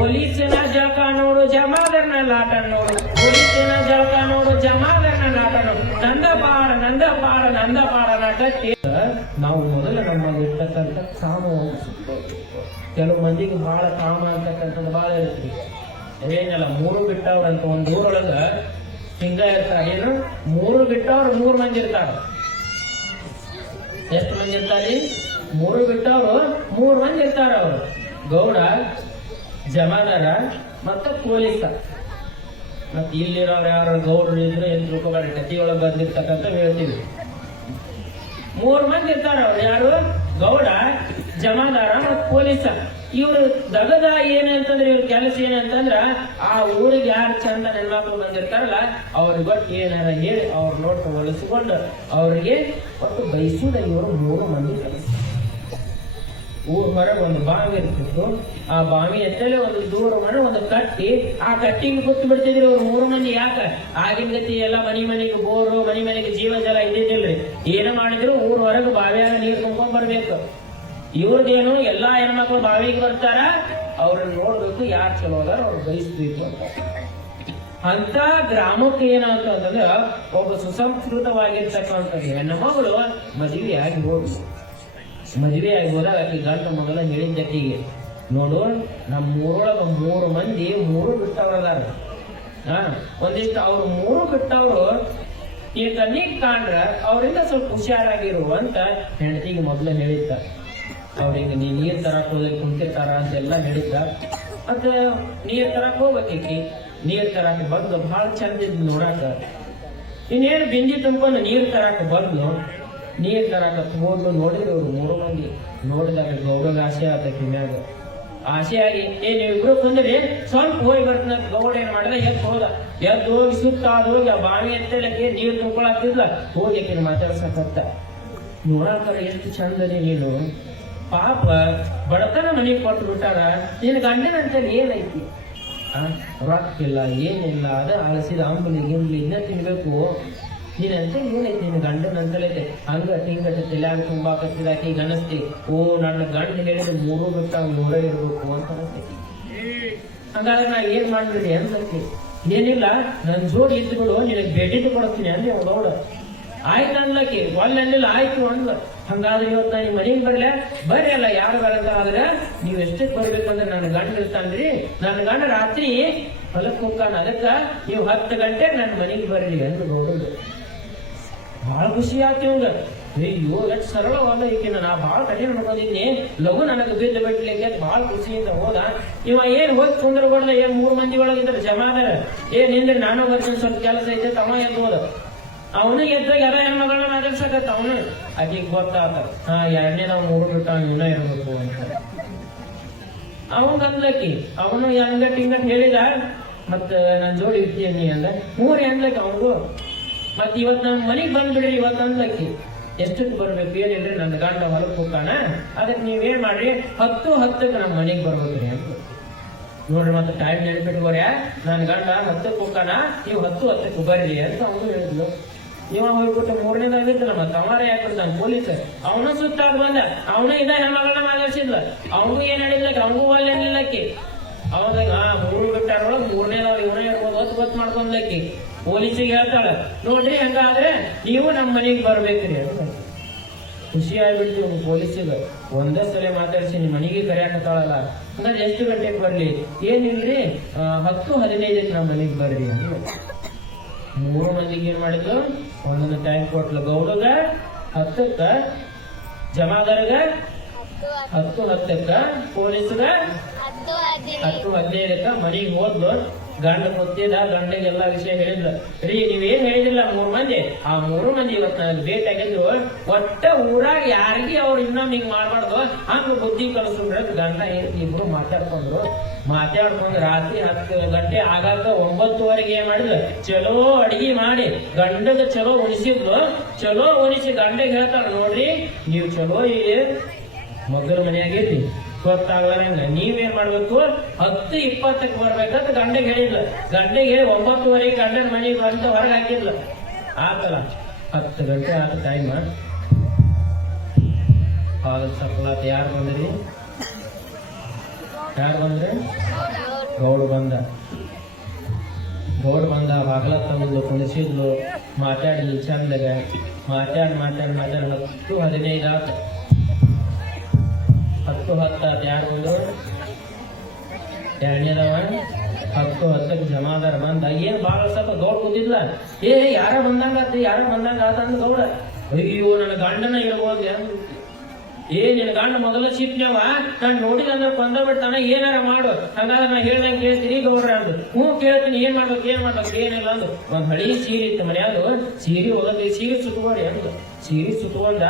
ಪೊಲೀಸಿನ ಜಳಕ ನೋಡು ಜಮಾದರ್ನ ಲಾಟ ನೋಡು, ಪೊಲೀಸಿನ ಜಳಕ ನೋಡು ಜಮಾದರ್ನ ಲಾಟ ನೋಡು, ನಂದ ಪಾಡ ನಂದ ಪಾಡ ನಂದ ಪಾಡ ನಾಟಕ್ಕೆ ನಾವು ಮೊದಲು ನಮ್ಮಲ್ಲಿ ಇರ್ತಕ್ಕಂಥ ಕಾಮ ಕೆಲವು ಮಂದಿಗೆ ಬಹಳ ಕಾಮ ಅಂತಕ್ಕಂಥದ್ದು ಬಹಳ ಇರುತ್ತೆ. ಏನಲ್ಲ ಮೂರು ಬಿಟ್ಟವ್ರಂತ ಒಂದ್ ಊರೊಳಗ ಹಿಂಗ ಇರ್ತಾರ. ಏನು ಮೂರು ಬಿಟ್ಟವ್ರು 3 ಮಂದಿ ಇರ್ತಾರ. ಎಷ್ಟು ಮಂದಿ ಇರ್ತಾರಿ? 3 ಬಿಟ್ಟವ್ರು 3 ಮಂದಿ ಇರ್ತಾರ. ಅವರು ಗೌಡ, ಜಮಾದಾರ ಮತ್ತ ಪೊಲೀಸ. ಮತ್ ಇಲ್ಲಿರೋರು ಯಾರು ಗೌಡರು ಇದ್ರೆ ಏನ್ ತಿಳ್ಕೊಬೇಡಿ, ಕತಿಯೊಳಗೆ ಬಂದಿರ್ತಕ್ಕಂಥ ಹೇಳ್ತೀವಿ. 3 ಮಂದಿ ಇರ್ತಾರ. ಅವ್ರು ಯಾರು? ಗೌಡ, ಜಮಾದಾರ ಮತ್ ಪೊಲೀಸ. ಇವ್ರು ದಗದ ಏನಂತಂದ್ರೆ ಇವ್ರ ಕೆಲಸ ಏನಂತಂದ್ರ ಆ ಊರಿಗೆ ಯಾರು ಚಂದ ಹೆಣ್ಮಕ್ಳು ಬಂದಿರ್ತಾರಲ್ಲ ಅವ್ರಿಗೆ ಒಟ್ಟು ಏನಾರ ಹೇಳಿ ಅವ್ರ ನೋಟ್ ಹೊಲಿಸಿಕೊಂಡು ಅವ್ರಿಗೆ ಒಟ್ಟು ಬಯಸುದ ಇವರು 3 ಮಂದಿ ಕೆಲಸ. ಊರ್ ಹೊರಗೆ ಒಂದು ಬಾವಿ ಇರ್ತಿತ್ತು. ಆ ಬಾವಿ ಎತ್ತಲೇ ಒಂದು ದೂರ ಮಾಡಿ ಒಂದು ಕಟ್ಟಿ ಆ ಕಟ್ಟಿಗೆ ಕೂತ್ ಬಿಡ್ತಿದ್ರು ಅವ್ರು 3 ಮಂದಿ. ಯಾಕ? ಆಗಿನ ಗತಿ ಎಲ್ಲ ಮನೆಗೆ ಬೋರು, ಮನೆಗೆ ಜೀವ ಜಲ ಇದ್ದಿದ್ದಿಲ್ರಿ. ಏನ ಮಾಡಿದ್ರು ಊರ್ ಹೊರಗೆ ಬಾವಿಯಾಗ ನೀರು ತುಂಬ್ಕೊಂಡ್ ಬರ್ಬೇಕು. ಇವ್ರದೇನು ಎಲ್ಲಾ ಹೆಣ್ಮಕ್ಳು ಬಾವಿಗೆ ಬರ್ತಾರ, ಅವ್ರನ್ನ ನೋಡ್ಬೇಕು, ಯಾರು ಚಲೋ ಅದಾರ ಅವ್ರು ಬಯಸ್ಬೇಕು ಅಂತ. ಅಂತ ಗ್ರಾಮಕ್ಕೆ ಏನಾಗ್ತಂದ್ರೆ ಒಬ್ಬ ಸುಸಂಸ್ಕೃತವಾಗಿರ್ತಕ್ಕಂಥ ಹೆಣ್ಣಮಗಳು ಮದುವೆಯಾಗಿ ಹೋಗಿ ಹೋದಾಗ ಆಕಿ ಗಂಡ ಮೊದಲ ಹೇಳಿದ್ದಕ್ಕಿಗೆ, ನೋಡು ನಮ್ಮ ಊರೊಳಗ 3 ಮಂದಿ 3 ಬಿಟ್ಟವ್ರದಾರ. ಒಂದಿಷ್ಟು ಅವ್ರು 3 ಬಿಟ್ಟವ್ರು ಈ ಕಣ್ಣಿಗೆ ಕಾಣ್ರ ಅವರಿಂದ ಸ್ವಲ್ಪ ಹುಷಾರಾಗಿರು ಅಂತ ಹೆಂಡತಿಗೆ ಮೊದಲು ಹೇಳಿದ್ದ. ಅವ್ರಿಗೆ ನೀರ್ ತರಕ್ ಹೋಗಿ ಕುಂತಿರ್ತಾರ ಅಂತೆಲ್ಲ ಹೇಳಿದ್ದ. ಮತ್ತೆ ನೀರ್ ತರಕ್ ಹೋಗ್ಬೇಕಿ. ನೀರ್ ತರಕ್ ಬಂದು ಬಹಳ ಚಂದ ಇದ್ ನೋಡಾಕ. ಇನ್ನೇನು ಬಿಂದಿ ತುಂಬ್ಕೊಂಡು ನೀರ್ ತರಕ್ ಬಂದು ನೀರ್ ತರಕ ಹೋಗ್ಲು ನೋಡಿದ್ರು ಅವ್ರು 3 ಮಂದಿ. ನೋಡಿದಾಗ ಗೌಡಗ ಆಸೆ ಆತಕ್ಕೆ ಮ್ಯಾಗ. ಆಸೆಯಾಗಿ ನೀವಿಬ್ರು ಕುಂದ್ರಿ ಸ್ವಲ್ಪ ಹೋಗಿ ಬರ್ತಾನ. ಗೌಡ ಏನ್ ಮಾಡಿದ ಎದ್ದು ಹೋಗಿ ಸುತ್ತ ಹೋಗಿ ಆ ಬಾವಿ ಎತ್ತಲಕ್ಕೆ ನೀರು ತುಂಬ್ಕೊಳತ್ತಿದ್ಲ. ಹೋಗಿ ಮಾತಾಡ್ಸಕತ್ತ. ನೋಡಾಕರ ಎಷ್ಟು ಚಂದನೆ ನೀನು, ಪಾಪ ಬಡತನ ಮನೆಗೆ ಕೊಟ್ಟು ಬಿಟ್ಟಾರ. ನಿನ್ ಗಂಡನಂತ ಏನೈತಿ? ರೊಕ್ಕಿಲ್ಲ, ಏನಿಲ್ಲ, ಅದ ಅಲಸಿದ ಅಂಬಲಿ ಗಿಂಬಲಿ ಇನ್ನ ತಿನ್ಬೇಕು. ನೀನಂತ ಏನೈತಿ ನಿನ್ ಗಂಡನಂತಲೈತೆ? ಹಂಗ ತಿಂಗಟ ತಲ್ಯಾಗ ತುಂಬಾಕತ್ತಿದಾಕಿ ಗನಸ್ತಿ. ಓ ನನ್ನ ಗಂಡ ಹೇಳಿದ್ರೆ 3 ಬಿಟ್ಟ 100 ಇರ್ಬೇಕು ಅಂತ ಅನಸ್ತೈತಿ. ಹಂಗಾದ್ರೆ ನಾ ಏನ್ ಮಾಡ್ಬಿಡಿ ಅಂತೈತಿ. ಏನಿಲ್ಲ, ನನ್ ಜೋಡಿ ಇದ್ದು ಬಿಡು, ನಿನಗೆ ಬೇಡಿದ್ದು ಕೊಡ್ತೀನಿ ಅಂದ್ರೆ ಗೌಡ. ಆಯ್ತು ಅನ್ಲಕ್ಕಿ, ಒಳ್ಳೆಲ್ಲ ಆಯ್ತು ಅಂದ್ಲ. ಹಂಗಾದ್ರೆ ಇವತ್ತು ನಾನು ಮನೆಗೆ ಬರ್ರಿ ಅಲ್ಲ ಯಾರು ಬರಂತ ಆದ್ರೆ ನೀವ್ ಎಷ್ಟಕ್ಕೆ ಬರ್ಬೇಕಂದ್ರೆ ನನ್ನ ಗಂಡ ಇರ್ತಾನ್ರಿ. ನನ್ನ ಗಂಡ ರಾತ್ರಿ ಹೊಲಕ್ಕೆ ಹೋಗ್ತಾನ, ಅದಕ್ಕ ನೀವು 10 ಗಂಟೆಗೆ ನನ್ನ ಮನೆಗೆ ಬರ್ರಿ ಅಂದ್ರು ಗೌಡ. ಬಹಳ ಖುಷಿ ಆಯ್ತು ಇವಂಗ. ಅಯ್ಯೋ ಎಷ್ಟು ಸರಳವಲ್ಲ ಈಕಿನ, ನಾ ಬಹಳ ಕಠಿಣ ಮಾಡ್ಕೊಂಡಿದ್ನಿ, ಲಘು ನನಗೆ ಬಿದ್ದು ಬಿಡ್ಲಿಕ್ಕೆ ಬಹಳ ಖುಷಿಯಿಂದ ಹೋದ. ಇವ ಏನ್ ಹೋಗಿ ಕುಂದ್ರಬಾರ್ದ. 3 ಮಂದಿ ಒಳಗಿದ್ರೆ ಜಮಾದಾರ ನಿಂದ್ರೆ ನಾನು ಬರ್ತೀನಿ, ಸ್ವಲ್ಪ ಕೆಲಸ ಐತೆ ತಮ್ಮ ಎದ್ದು ಹೋದ. ಅವನು ಎದ್ದಾಗ ಎಲ್ಲ ಹೆಣ್ಮಗಳನ್ನ ಮಾತಾಡ್ಸಕತ್ತ. ಅವನು ಆಕಿಗೆ ಗೊತ್ತಾತ, 2ನೇ ನಾವು 3 ಬಿಟ್ಟ ಇವನ ಇರ್ಬೇಕು ಅಂತ. ಅವನ್ ಅಂದ್ಲಕ್ಕಿ, ಅವನು ಹಿಂಗಟ್ ಹೇಳಿದ. ಮತ್ತ ನನ್ ಜೋಡಿ ಇರ್ತೀನಿ ಅಂದ. 3 ಅಂದ್ಲಕ್ಕಿ ಅವನಿಗೂ. ಮತ್ ಇವತ್ ನಮ್ ಮನೆಗ್ ಬಂದ್ಬಿಡ್ರಿ ಇವತ್ತು ಅಂದ್ಲಕ್ಕಿ. ಎಷ್ಟಕ್ಕೆ ಬರ್ಬೇಕು? ಏನಿಲ್ರಿ ನನ್ನ ಗಂಡ ಹೊಲಕ್ಕೆ ಹೋಗ್ತಾನ, ಅದಕ್ಕೆ ನೀವೇನ್ ಮಾಡ್ರಿ 10:10ಕ್ಕೆ ನಮ್ಮ ಮನೆಗ್ ಬರ್ಬೇಕ್ರಿ ಅಂತ. ನೋಡ್ರಿ ಮತ್ತೆ ಟೈಮ್ ನೆನಪಿಟ್ಕೋರ್ಯ, ನನ್ನ ಗಂಡ 10ಕ್ಕೆ ಹೋಗ್ತಾನ, ನೀವು 10:10ಕ್ಕೆ ಬರ್ರಿ ಅಂತ ಅವನು ಹೇಳಿದ್ಲು. ಇವ ಹೋಗ್ಬಿಟ್ಟು 3ನೇದಾಗಿದ್ದಲ್ಲ, ಮತ್ತೆ ಅವರೇ ಯಾಕಿರ್ತಾನ ಪೊಲೀಸ್. ಅವನು ಸುತ್ತಾಗ ಬಂದ, ಅವನು ಇದ ಹೆಣ್ಮಗಳನ್ನ ಮಾತಾಡ್ಸಿದ್ಲ. ಅವನು ಏನ್ ಹೇಳಿದ್ಲಕ್ಕೆ, ಅವನಿಗೂ ಒಳ್ಳೆ ನಿಲ್ಲಕ್ಕಿ. ಅವಾಗ 3 ಬಿಟ್ಟಾರೊಳಗೆ 3ನೇದವ್ ಇವನೇ ಇರ್ಬೋದು ಗೊತ್ತು ಮಾಡ್ಕೊಂಡ್ಲಕ್ಕಿ. ಪೊಲೀಸಿಗೆ ಹೇಳ್ತಾಳ, ನೋಡ್ರಿ ಹಂಗಾದ್ರೆ ನೀವು ನಮ್ಮ ಮನೆಗೆ ಬರ್ಬೇಕ್ರಿ ಅಂತ. ಖುಷಿ ಆಗ್ಬಿಡ್ತೀವಿ ಪೊಲೀಸಿಗೆ. ಒಂದೇ ಸಲ ಮಾತಾಡ್ಸಿ ನಿಮ್ ಮನೆಗೆ ಕರೆಯಾಕತ್ತಾಳಲ್ಲ. ಹಂಗಾದ್ರೆ ಎಷ್ಟು ಗಂಟೆಗೆ ಬರ್ಲಿ? ಏನಿಲ್ರಿ 10:15ಕ್ಕೆ ನಮ್ಮ ಮನೆಗೆ ಬರ್ರಿ ಅಂತ. 3 ಮಂದಿಗೆ ಏನ್ ಮಾಡಿದ್ರು, ಒಂದೊಂದು ಟೈಮ್ ಕೊಟ್ಲು. ಗೌಡಗ 10ಕ್ಕ, ಜಮಾದಾರಗ 10:10ಕ್ಕ, ಪೊಲೀಸ್ಗ 10:15ಕ್ಕ ಮನೆಗೆ ಹೋದ್ಲು. ಗಂಡ ಗೊತ್ತಿದ್ದ, ಗಂಡಗೆಲ್ಲಾ ವಿಷಯ ಹೇಳಿದ್ಲು. ರೀ ನೀವೇನ್ ಹೇಳಿದ್ರಲ್ಲ 3 ಮಂದಿ, ಆ 3 ಮಂದಿ ಇವತ್ತು ನನಗೆ ಭೇಟಿ ಆಗಿದ್ರು. ಒಟ್ಟ ಊರಾಗ ಯಾರಿಗಿ ಅವ್ರು ಇನ್ನೊಮ್ಮೆ ಹಿಂಗ್ ಮಾಡ್ಬಾರ್ದು, ಹಂಗ ಬುದ್ಧಿ ಕಲಿಸ್ಕೊಂಡ್ರೆ ಗಂಡ ಇಬ್ರು ಮಾತಾಡ್ಕೊಂಡ್ರು ರಾತ್ರಿ 10 ಗಂಟೆ ಆಗಾಕ 9:15ಗೆ ಏನ್ ಮಾಡಿದ್ಲು, ಚಲೋ ಅಡಿಗೆ ಮಾಡಿ ಗಂಡಗ ಚಲೋ ಉಣಿಸಿದ್ಲು. ಚಲೋ ಉಣಿಸಿ ಗಂಡಗೆ ಹೇಳ್ತಾಳ, ನೋಡ್ರಿ ನೀವು ಚಲೋ ಮಗನ ಮನೆಯಾಗಿರ್ರಿ, ಗೊತ್ತಾಗ್ಲಾರಂಗ ನೀವೇನ್ ಮಾಡ್ಬೇಕು, 10:20ಕ್ಕೆ ಬರ್ಬೇಕಂತ ಗಂಡಗೆ ಹೇಳಿದ್ಲ. ಗಂಡಗೆ 9:15 ಗಂಡನ ಮನೆಗೆ ಅಂತ ಹೊರಗೆ ಹಾಕಿದ್ಲ. ಆತಲ್ಲ 10 ಗಂಟೆ ಆತ ಟೈಮ್. ಪಾದ ಸಫಲಾತ ಯಾರು ಬಂದ್ರಿ? ಗೌಡ ಬಂದ ಬಾಗಲ ತಗೊಂಡು ಕುಣಿಸಿದ್ಲು, ಮಾತಾಡಿದ್ಲು ಚಂದಾಗ, ಮಾತಾಡಿ 10-15 ಆತ. 10 ಯಾರು ಬಂದ್ರು? ಎರಡನೇದವ 10 ಜಮಾದಾರ ಬಂದ. ಏನ್ ಬಾಳ ಸ್ವಲ್ಪ ಗೌಡ ಕೂತಿದ್ಲ, ಯಾರ ಬಂದಂಗ ಅಂದ್ ಗೌಡ. ಅಯ್ಯೋ ನನ್ನ ಗಂಡನ ಇರ್ಬೋದು, ನಿನ್ನ ಗಂಡ ಮೊದಲ ಶಿಪ್ನ್ಯಾವ ನಾನು ನೋಡಿದ ಅಂದ್ರೆ ಕೊಂದ ಬಿಡ್ತಾನ, ಏನಾರ ಮಾಡು, ಹಂಗಾದ್ರೆ ನಾ ಹೇಳ್ದಂಗೆ ಕೇಳ್ತೀನಿ ಗೌಡ್ರ ಅಂದ್ರು. ಕೇಳ್ತೀನಿ, ಏನ್ ಮಾಡ್ಬೇಕು ಏನಿಲ್ಲ ಅಂದು. ಒಂದ್ ಹಳಿ ಸೀರೆ ಇತ್ತು ಮನ್ಯಾಗ, ಸೀರೆ ಹೋಗಂದ್ರೆ ಸೀರೆ ಸುತ್ತುವರಿ ಅಂದು. ಸೀರೆ ಸುತ್ತುವಂದ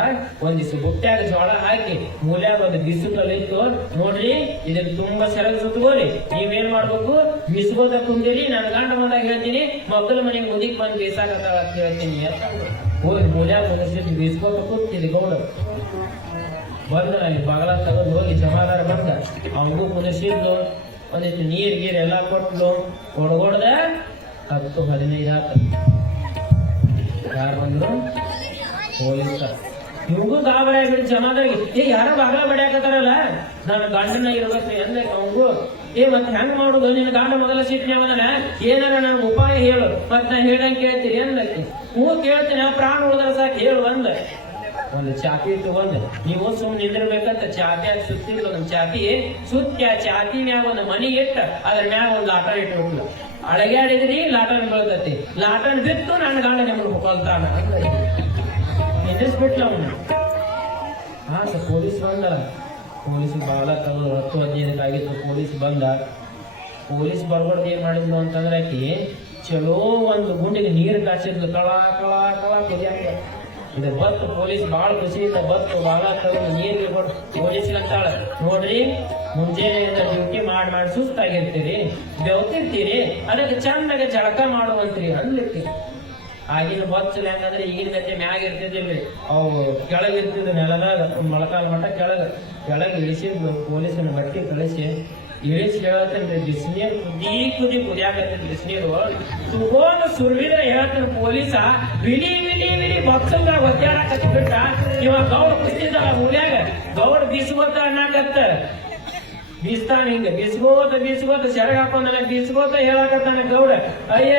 ಒಂದಿಷ್ಟು ಬುಟ್ಟ್ಯಾಗ ಜೋಳ ಹಾಕಿ ಮೂಲ್ಯಾಗ ಒಂದು ಬಿಸುತ್ತಲ್ಲಿತ್ತು, ನೋಡ್ರಿ ಇದಕ್ಕೆ ತುಂಬಾ ಸೆರಗ ಸುತ್ತುವರಿ, ನೀವೇನ್ ಮಾಡ್ಬೇಕು, ಬಿಸ್ಕೋತ ಕುಂದಿರಿ, ನನ್ನ ಗಂಡ ಬಂದಾಗ ಹೇಳ್ತೀನಿ, ಮಕ್ಕಳ ಮನೆಗೆ ಮುದಿಕ್ ಬಂದು ಬೇಸಾಗತ್ತಾಳ ಅಂತ ಹೇಳ್ತೀನಿ ಅಂತ ಹೋಗಿ ಮೂಲ್ಯಾಗ ಒಂದಿಷ್ಟು ಬಿಸ್ಕೋತ ಕೂತಿದ್ದೆ ಗೌಡ. ಬಂದ ಅಲ್ಲಿ ಬಾಗಲ ತಗೊಂಡು ಹೋಗಿ ಜಮಾದಾರ ಬಂದ, ಅವನಿಗೂ ಕುದಿಸಿದ್ಲು, ಒಂದಿಷ್ಟು ನೀರ್ ಎಲ್ಲ ಕೊಟ್ಲು, ಹೊಡ್ಗೊಡ್ದ 10-15 ಆತ. ಯಾರು ಬಂದ್ರು? ಪೊಲೀಸ. ಇವ್ಗೂ ಗಾಬರಿ ಆಗ್ಬಿಟ್ಟು ಜಮಾದಾರಿಗೆ, ಯಾರೋ ಬಾಗಲ ಬಡಿಯಾಕತ್ತಾರಲ್ಲ, ನನ್ನ ಗಂಡನ ಇರ್ಬೇಕು ಅಂದ ಅವಂಗೂ. ಮತ್ತೆ ಹೆಂಗ್ ಮಾಡುದು, ನಿನ್ನ ಗಂಡ ಮೊದಲ ಸಿಟ್ನ್ಯಾವದನ, ಏನಾರ ನನ್ ಉಪಾಯ ಹೇಳು, ಮತ್ ನಾ ಹೇಳ್ದಂಗೆ ಕೇಳ್ತೀರಿ ಅಂದಕ್ಕೆ. ಕೇಳ್ತೀನಿ, ಪ್ರಾಣ ಉಳಿದ್ರ ಸಾಕು ಹೇಳು ಅಂದ. ಒಂದು ಚಾಪಿ ತಗೊಂಡ್ ನೀವು ಸುಮ್ಮನೆ ನಿಂದಿರ್ಬೇಕಂತ ಚಾಪಿ ಸುತ್ತಿಲ್ಲ, ನಮ್ ಚಾಪಿ ಸುತ್ತಿ ಆ ಚಾಪಿ ಮ್ಯಾಗ ಒಂದು ಮನಿ ಇಟ್ಟ ಅದ್ರ ಮ್ಯಾಗ ಒಂದು ಲಾಟನ್ ಇಟ್ಬಿಡ್ಲು. ಅಳಗ್ಯಾಡಿದ್ರಿ ಲಾಟನ್ ಬೀಳ್ತತಿ, ಲಾಟನ್ ಬಿತ್ತು ನನ್ನ ಗಂಡ ನಿಮ್ಗೆ ಮುಕೊಳ್ತಾನ ನಿಂದಿಸ್ಬಿಟ್ಲ ಅವನು. ಪೊಲೀಸ್ ಬಂದ, ಪೊಲೀಸ್ ಬಾಲ ತಗೊಂಡು 10-15 ಆಗಿತ್ತು. ಪೊಲೀಸ್ ಬರ್ಬಾರ್ದು ಏನ್ ಮಾಡಿದ್ಲು ಅಂತಂದ್ರೆ ಆಕಿ ಚಲೋ ಒಂದು ಗುಂಡಿಗೆ ನೀರು ಕಾಸಿದ್ಲು, ಕಳ ಕುದಿಯಾಕ. ಇದು ಬತ್ತು ಪೊಲೀಸ್ ಬಾಳ ಖುಷಿಯಿಂದ ಬತ್ತು ಬಾಲ ತಗೊಂಡು ನೀರಿಗೆ ಕೊಟ್ಟು ಪೊಲೀಸ್ ಅಂತಾಳ, ನೋಡ್ರಿ ಮುಂಜಾನೆ ಡ್ಯೂಟಿ ಮಾಡಿ ಸುಸ್ತಾಗಿರ್ತೀರಿ, ಬೆವತಿರ್ತೀರಿ, ಅದಕ್ಕೆ ಚಂದಾಗ ಜಳಕ ಮಾಡುವಂತ್ರಿ ಅಂದಿರ್ತೀರಿ. ಆಗಿನ ಬಚ್ಚಲ್ ಹೆಂಗಂದ್ರೆ ಈಗಿನ ಗಂಟೆ ಮ್ಯಾಗ ಇರ್ತಿದ್ದಿಲ್ರಿ, ಅವು ಕೆಳಗಿರ್ತಿದ್ವು ನೆಲದಾಗ, ಮೊಳಕಾಲ ಮಟ್ಟ ಕೆಳಗೆ ಇಳಿಸಿದ್ಲು. ಪೊಲೀಸನ ಬಟ್ಟೆ ಕಳಿಸಿ ಇಳಿಸಿ ಹೇಳ್ತೇನ್ರಿ, ಬಿಸಿನೀರು ಕುದಿಯಾಕತ್ತೈತಿ. ಬಿಸಿನೀರು ತಗೊಂಡು ಸುರ್ವಿದ್ರೆ ಹೇಳ್ತಾನೆ ಪೊಲೀಸ, ಬಿಳಿ ಬಚ್ಚಲ್ದಾಗ ಒದ್ದಾಡಕತ್ತ ಬಿಟ್ಟ. ಇವಾಗ ಗೌಡ ಕುಸ್ತಿದ್ದಲ್ಲ ಮೂಲ್ಯಾಗ, ಗೌಡ ಬೀಸ್ಕೋತ ಅನ್ನಕತ್ತ, ಬೀಸ್ತಾನ ಹಿಂಗ ಬೀಸ್ಕೋತ ಸೆರಗ ಹಾಕೊಂಡಲ್ಲ, ಬೀಸ್ಕೋತ ಹೇಳಕತ್ತಾನ ಗೌಡ, ಅಯ್ಯ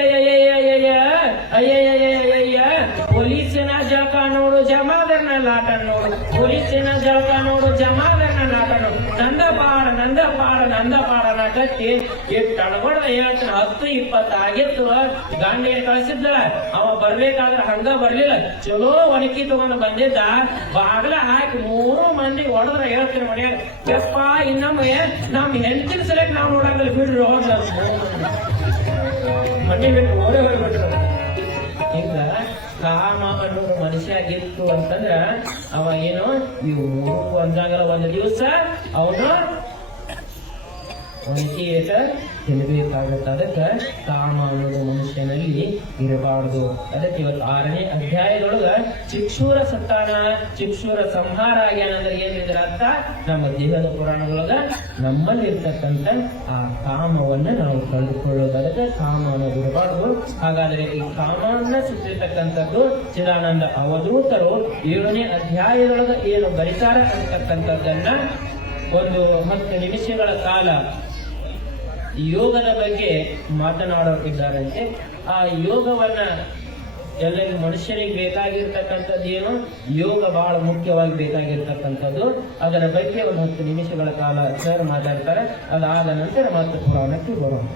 ಪೊಲೀಸಿನ ಜಳಕ ನೋಡು, ಜಮಾದಾರನ ಲಾಟ ನೋಡು, ಪೊಲೀಸಿನ ಜಳಕ ನೋಡು, ಜಮಾದಾರನ ಲಾಟ ನೋಡು, ನಂದ ಪಾಡ ನಾ ಕಟ್ಟಿ ಇಟ್ಟು ಅಣಬಡ್ದ ಹೇಳ್ತಾನ. 10-20 ಆಗಿತ್ತು. ಗಂಡ ಏನ್ ಕಳಿಸಿದ್ದ, ಅವ ಬರ್ಬೇಕಾದ್ರೆ ಹಂಗ ಬರ್ಲಿಲ್ಲ, ಚಲೋ ಒಣಕಿ ತಗೊಂಡು ಬಂದಿದ್ದ. ಬಾಗ್ಲ ಹಾಕಿ 3 ಮಂದಿ ಹೊಡೆದ್ರ ಹೇಳ್ತೀನಿ ಮನ್ಯಾಗ, ಯಪ್ಪ ಇನ್ನೊಮ್ಮೆ ನಮ್ ಹೆಂಡತಿನ ಸಲಕ್ ನಾವ್ ನೋಡಂಗಲ್ಲ ಬಿಡ್ರಿ, ಹೋದ ಮನೆ ಬಿಟ್ಟು ಓಡೇ ಹೋಗ್ಬಿಟ್ರು. ಈಗ ಕಾಮ ಅನ್ನೋದು ಮನುಷ್ಯಾಗಿತ್ತು ಅಂತಂದ್ರ ಅವ ಏನು ಇವು ಅಂದಾಗಲ್ಲ, ಒಂದು ದಿವಸ ಅವನು ಒಣಕಿ ತಿನ್ಬೇಕಾಗತ್ತ. ಅದಕ್ಕೆ ಕಾಮ ಅನ್ನೋದು ಮನುಷ್ಯನಲ್ಲಿ ಇರಬಾರ್ದು. ಅದಕ್ಕೆ ಇವತ್ತು 6ನೇ ಅಧ್ಯಾಯದೊಳಗ ಚಿಕ್ಷೂರ ಸಂಹಾರ ಆಗ್ಯಾನಂದ್ರೆ ಏನಿದ್ರ ಅರ್ಥ, ನಮ್ಮ ದೇಹದ ಪುರಾಣದೊಳಗ ನಮ್ಮಲ್ಲಿ ಇರ್ತಕ್ಕಂಥ ಆ ಕಾಮವನ್ನ ನಾವು ಕಳೆದುಕೊಳ್ಳೋದು. ಅದಕ್ಕೆ ಕಾಮ ಅನ್ನೋದು ಇರಬಾರ್ದು. ಹಾಗಾದ್ರೆ ಈ ಕಾಮವನ್ನ ಸುತ್ತಿರ್ತಕ್ಕಂಥದ್ದು ಚಿದಾನಂದ ಅವಧೂತರು 7ನೇ ಅಧ್ಯಾಯದೊಳಗ ಏನು ಬರಿತಾರ ಅಂತಕ್ಕಂಥದ್ದನ್ನ ಒಂದು 10 ನಿಮಿಷಗಳ ಕಾಲ ಯೋಗದ ಬಗ್ಗೆ ಮಾತನಾಡೋರಿದ್ದಾರಂತೆ. ಆ ಯೋಗವನ್ನ ಎಲ್ಲರಿಗೂ ಮನುಷ್ಯರಿಗೆ ಬೇಕಾಗಿರ್ತಕ್ಕಂಥದ್ದು ಏನು, ಯೋಗ ಬಹಳ ಮುಖ್ಯವಾಗಿ ಬೇಕಾಗಿರ್ತಕ್ಕಂಥದ್ದು. ಅದರ ಬಗ್ಗೆ ಒಂದು 10 ನಿಮಿಷಗಳ ಕಾಲ ಸರ್ ಮಾತಾಡ್ತಾರೆ. ಅದಾದ ನಂತರ ಮತ್ತೆ ಪುರಾಣಕ್ಕೆ ಬರೋಣ.